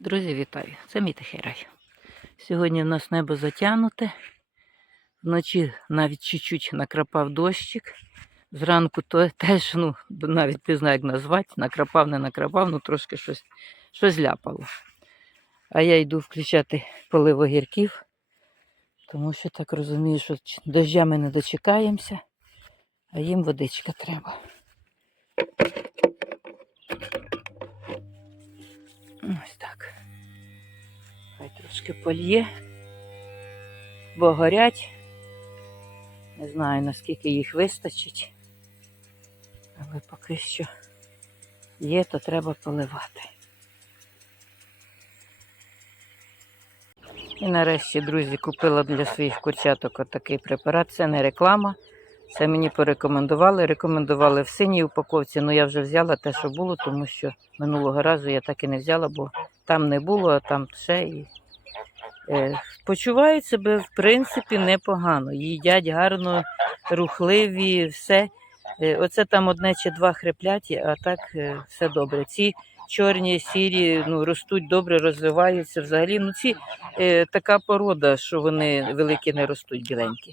Друзі, вітаю! Це мій тихий рай. Сьогодні в нас небо затягнуте. Вночі навіть чуть-чуть накрапав дощик. Зранку то теж, ну, навіть не знаю, як назвати, накрапав, не накрапав, ну трошки щось, щось ляпало. А я йду включати полив огірків, тому що так розумію, що дождя ми не дочекаємося, а їм водичка треба. Ось так. Хай трошки польє, бо горять. Не знаю, наскільки їх вистачить. Але поки що є, то треба поливати. І нарешті, друзі, купила для своїх курчаток отакий препарат. Це не реклама. Це мені порекомендували. Рекомендували в синій упаковці, але я вже взяла те, що було, тому що минулого разу я так і не взяла, бо там не було, а там ще і. Е, почувають себе, в принципі, непогано. Їдять гарно, рухливі, все. Е, оце там одне чи два хрипляті, а так е, все добре. Ці чорні, сірі, ну, ростуть добре, розвиваються взагалі. Ну, ці така порода, що вони великі не ростуть біленькі.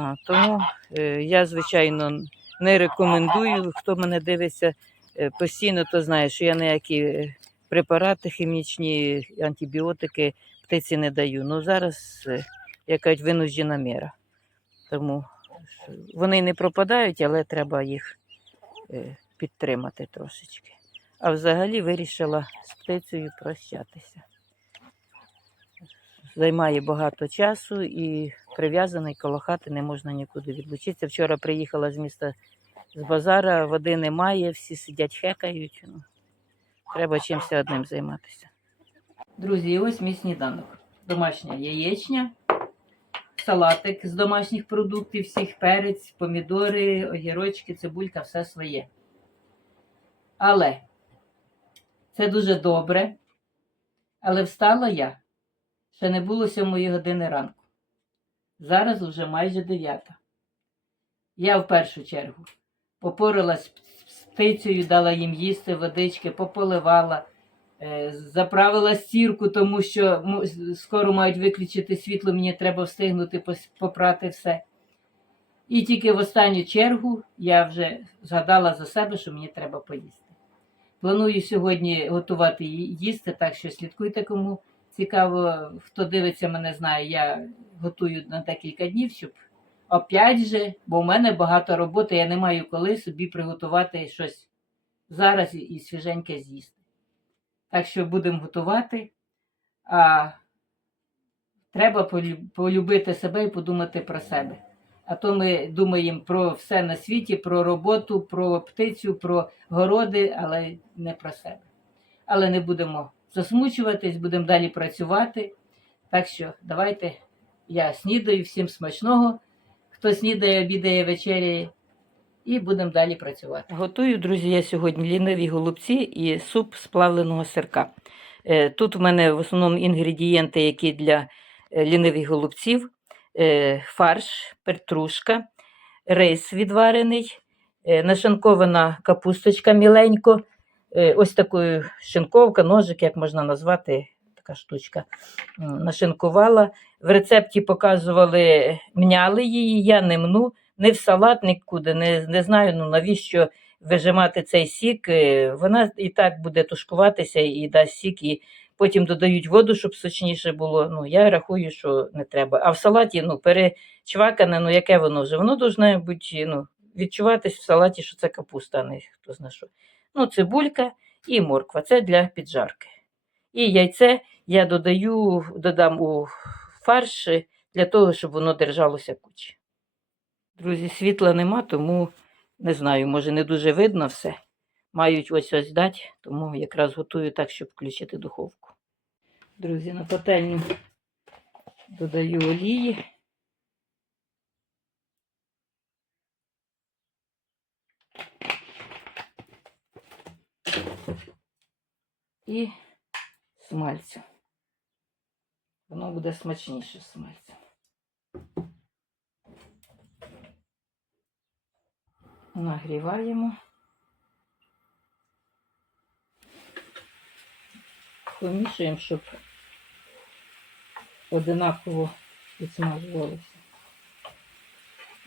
А, тому е, я, звичайно, не рекомендую. Хто мене дивиться е, постійно, то знає, що я ніякі е, препарати хімічні, антибіотики птиці не даю. Ну зараз е, якась винуждена міра. Тому вони не пропадають, але треба їх підтримати трошечки. А взагалі вирішила з птицею прощатися. Займає багато часу і прив'язаний коло хати не можна нікуди відлучитися. Вчора приїхала з міста з базара, води немає, всі сидять, хекають. Ну, треба чимось одним займатися. Друзі, ось мій сніданок. Домашня яєчня, салатик з домашніх продуктів, всіх перець, помідори, огірочки, цибулька, все своє. Але це дуже добре. Але встала я. Ще не було сьомої години ранку. Зараз вже майже дев'ята. Я в першу чергу попоралась з птицею, дала їм їсти, водички, пополивала, е, заправила стірку, тому що скоро мають виключити світло, мені треба встигнути попрати все. І тільки в останню чергу я вже згадала за себе, що мені треба поїсти. Планую сьогодні готувати їсти, так що слідкуйте кому цікаво, хто дивиться мене, знає, я готую на декілька днів, щоб опять же, бо в мене багато роботи, я не маю коли собі приготувати щось зараз і- свіженьке з'їсти. Так що будемо готувати. А треба полюбити себе і подумати про себе. А то ми думаємо про все на світі, про роботу, про птицю, про городи, але не про себе. Але не будемо засмучуватись, будемо далі працювати. Так що давайте я снідаю, всім смачного. Хто снідає, обідає, вечеряє, і будемо далі працювати. Готую, друзі, я сьогодні ліниві голубці і суп з плавленого сирка. Е, Тут в мене в основному інгредієнти, які для е, лінивих голубців: Е, фарш, петрушка, рис відварений, нашинкована капусточка міленько, ось такою шинковка, ножик, як можна назвати, така штучка. Нашинкувала. В рецепті показували, мняли її, я не мну, не в салат, нікуди. Не, не знаю, ну навіщо вижимати цей сік. е, Вона і так буде тушкуватися і дасть сік, і потім додають воду, щоб сочніше було. Ну, я рахую, що не треба. А в салаті, ну, перечвакане, ну яке воно вже? Воно должне бути, ну, відчуватись в салаті, що це капуста, а не хто зна що. Ну, цибулька і морква. Це для піджарки. І яйце я додаю, додам у фарш для того, щоб воно держалося кучі. Друзі, світла нема, тому не знаю, може не дуже видно все. Мають ось ось дати, тому якраз готую так, щоб включити духовку. Друзі, на пательню додаю олії. І смальцю. Воно буде смачніше з смальцем. Нагріваємо. помішуємо, щоб одинаково підсмажувалося.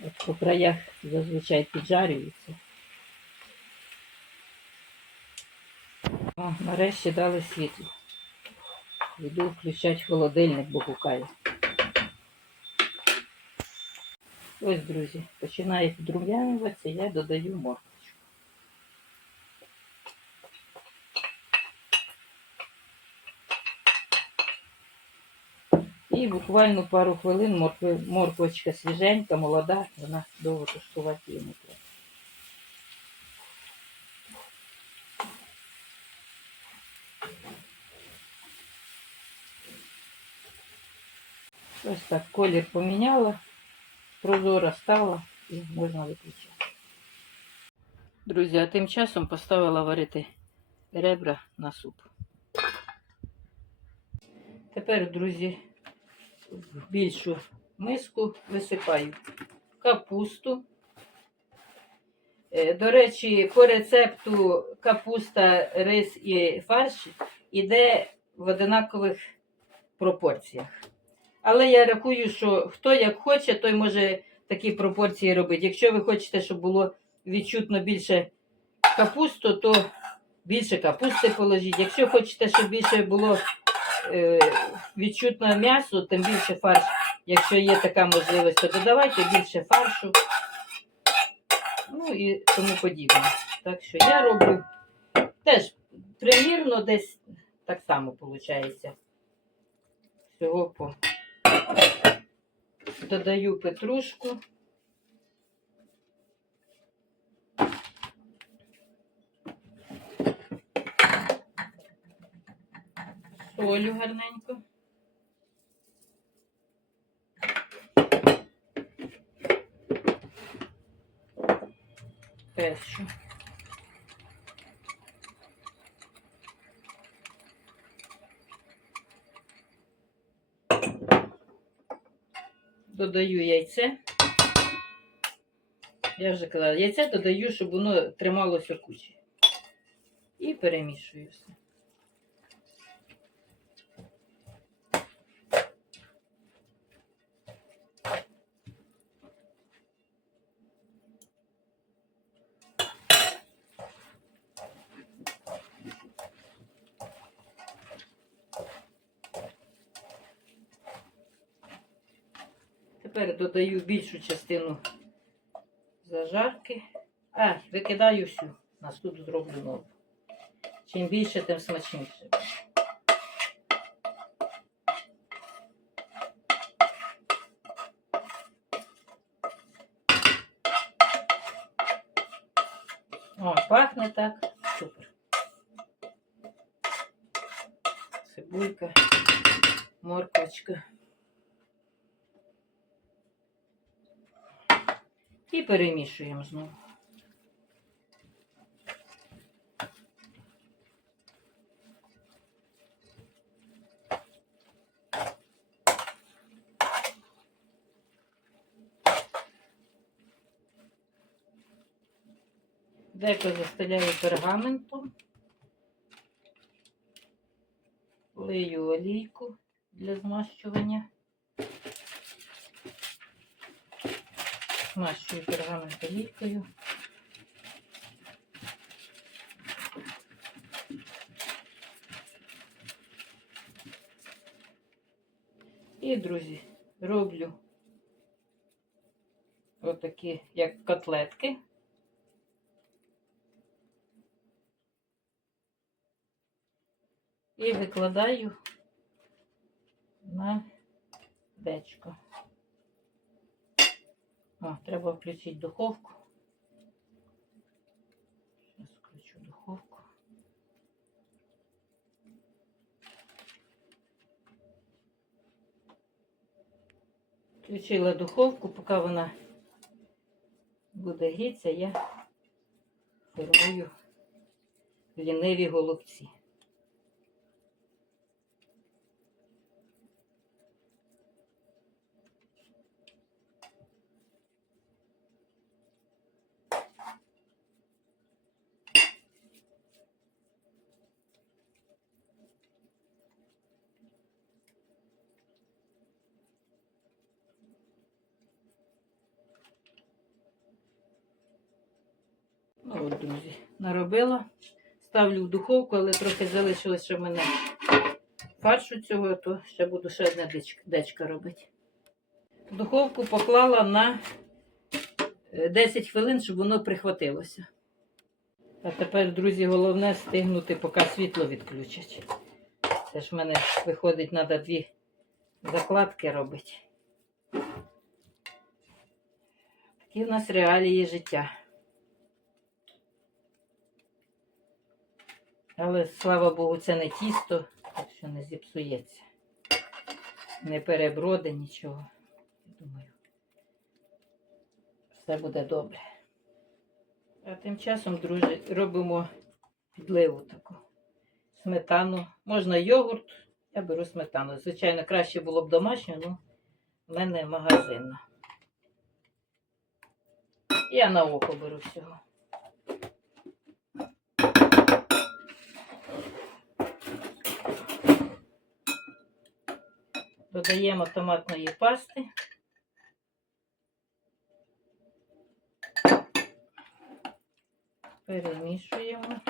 От по краях зазвичай піджарюється. О, нарешті дали світло. Йду включати холодильник, бо гукає. Ось, друзі, починає підрум'янюватися, я додаю морквочку. І буквально пару хвилин морквочка свіженька, молода, вона довго тушкувати її не треба. Ось так колір поміняла, прозора стала і можна виключати. Друзі, а тим часом поставила варити ребра на суп. Тепер, друзі, в більшу миску висипаю капусту. Е, До речі, по рецепту капуста, рис і фарш іде в одинакових пропорціях. Але я рахую, що хто як хоче, той може такі пропорції робити. Якщо ви хочете, щоб було відчутно більше капусту, то більше капусти положіть. Якщо хочете, щоб більше було е, відчутно м'ясо, тим більше фарш. Якщо є така можливість, то додавайте більше фаршу. Ну і тому подібне. Так що я роблю теж примірно десь так само виходить. Всього по додаю петрушку. Солю гарненько. Першу. Додаю яйце. Я вже казала, яйце додаю, щоб воно трималося кучі. І перемішую все. Тепер додаю більшу частину зажарки. А, викидаю всю. Наступ зроблю нову. Чим більше, тим смачніше. О, пахне так. Супер. Цибулька, морквочка. Перемішуємо знову. Деко застеляю пергаментом, лию олійку для змащування. Змащую пергамент олійкою. І, друзі, роблю отакі, як котлетки. І викладаю на дечко. О, треба включити духовку. Зараз включу духовку. Включила духовку, поки вона буде грітися, я формую ліниві голубці. От, друзі, наробила. Ставлю в духовку, але трохи залишилось, що в мене фаршу цього, то ще буду ще одне дечко робити. Духовку поклала на е, 10 хвилин, щоб воно прихватилося. А тепер, друзі, головне встигнути, поки світло відключать. Це ж в мене виходить, треба дві закладки робити. Такі в нас реалії життя. Але слава Богу, це не тісто, так що не зіпсується. Не переброде нічого. Думаю, все буде добре. А тим часом, друзі, робимо підливу таку. Сметану. Можна йогурт, я беру сметану. Звичайно, краще було б домашню, але в мене магазинна. Я на око беру всього. Додаємо томатної пасти. Перемішуємо.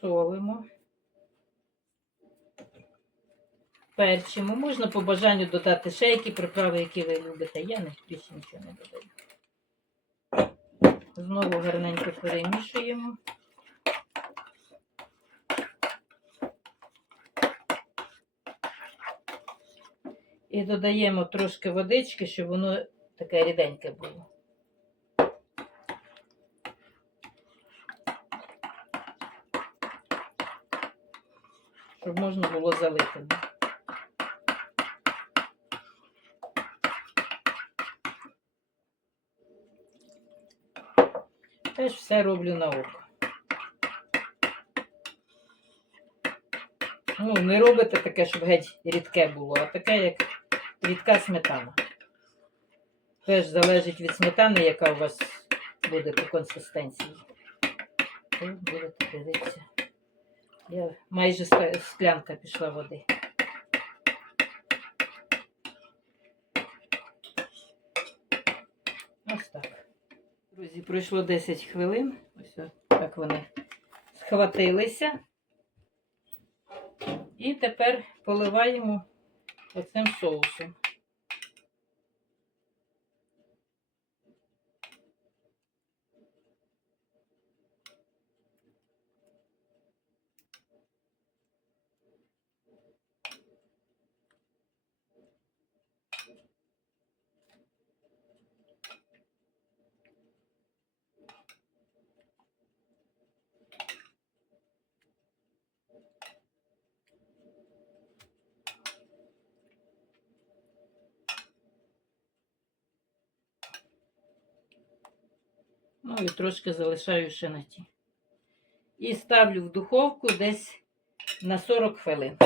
Солимо. Перчимо. Можна по бажанню додати ще які приправи, які ви любите. Я не більше нічого не додаю. Знову гарненько перемішуємо. І додаємо трошки водички, щоб воно таке ріденьке було. Щоб можна було залити. Теж все роблю на око. Ну, не робите таке, щоб геть рідке було, а таке, як рідка сметана. Теж залежить від сметани, яка у вас буде по консистенції. Будете дивитися. Я майже склянка пішла води. Ось так. Друзі, пройшло 10 хвилин. Ось так вони схватилися. І тепер поливаємо оцим соусом. Ну і трошки залишаю ще на ті. І ставлю в духовку десь на 40 хвилин.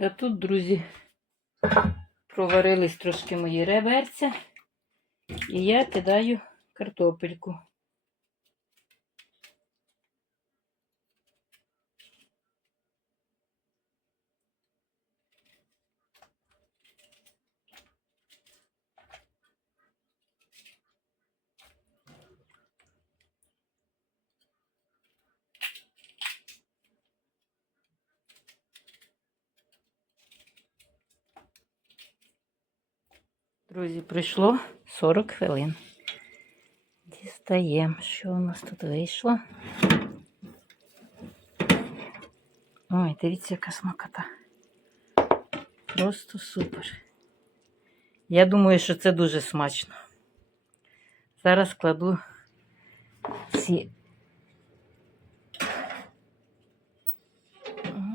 А тут, друзі, проварились трошки мої реберця, і я кидаю картопельку. Друзі, пройшло 40 хвилин. Дістаємо, що у нас тут вийшло. Ой, дивіться, яка смакота. Просто супер. Я думаю, що це дуже смачно. Зараз кладу ці.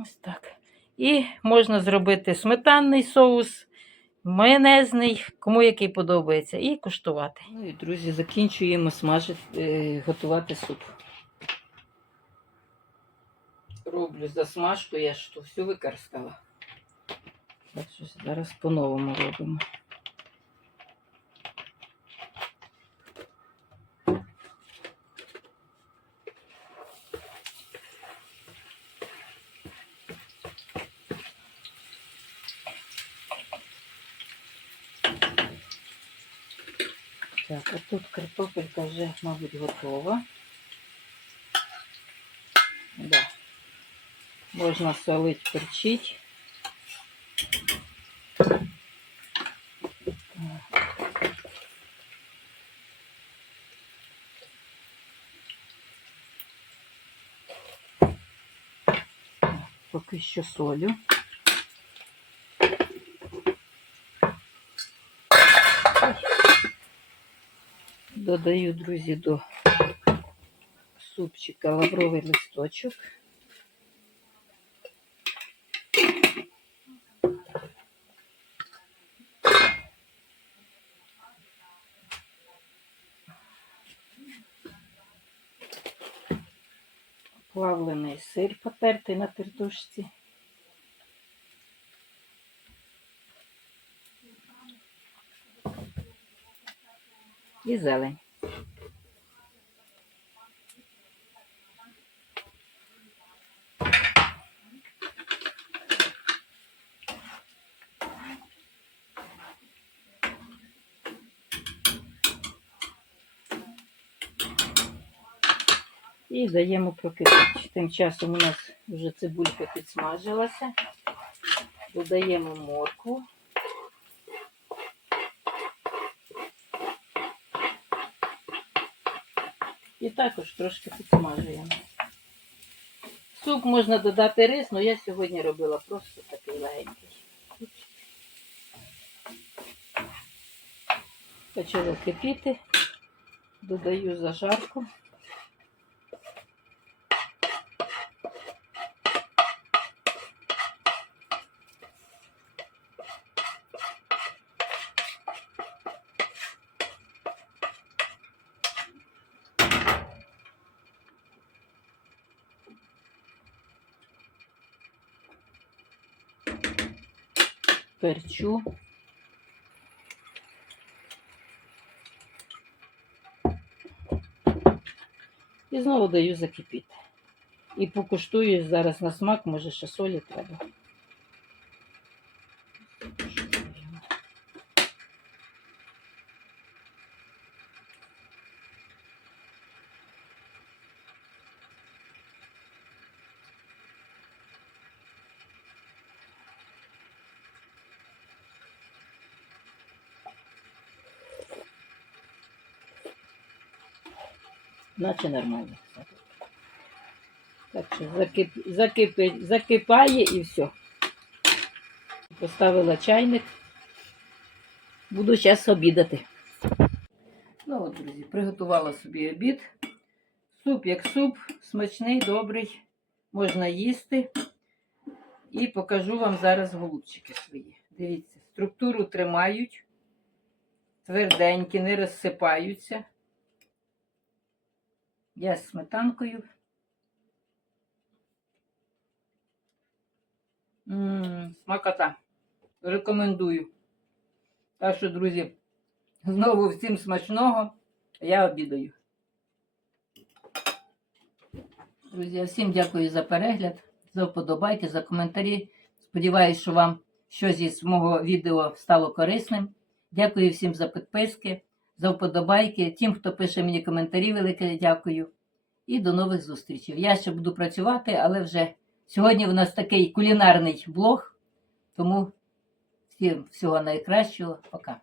Ось так. І можна зробити сметанний соус, майонезний, кому який подобається, і куштувати. Ну і, друзі, закінчуємо смажити, е, готувати суп. роблю засмажку, я ж то всю використала. Так що зараз по-новому робимо. Так, тут картопелька вже, мабуть, готова. Да. Можна солить, перчить. Поки що солю. Додаю, друзі, до супчика лавровий листочок. Плавлений сир потертий на тертушці. І зелень. І даємо прокипати. Тим часом у нас вже цибулька підсмажилася. Додаємо моркву. І також трошки підсмажуємо. Суп можна додати рис, але я сьогодні робила просто такий легенький. Почало кипіти, додаю зажарку. Перчу. І знову даю закипіти. І покуштую зараз на смак, може ще солі треба. Наче нормально. Так що закип... Закипи... закипає і все. Поставила чайник. Буду зараз обідати. Ну от, друзі, приготувала собі обід. Суп як суп, смачний, добрий, можна їсти. І покажу вам зараз голубчики свої. Дивіться, структуру тримають, тверденькі, не розсипаються. Я з сметанкою. Смакота. Рекомендую. Так що, друзі, знову всім смачного. Я обідаю. Друзі, всім дякую за перегляд, за вподобайки, за коментарі. Сподіваюсь, що вам щось із мого відео стало корисним. Дякую всім за підписки, за вподобайки. Тим, хто пише мені коментарі, велике дякую. І до нових зустрічей. Я ще буду працювати, але вже сьогодні в нас такий кулінарний блог. Тому всім всього найкращого. Пока.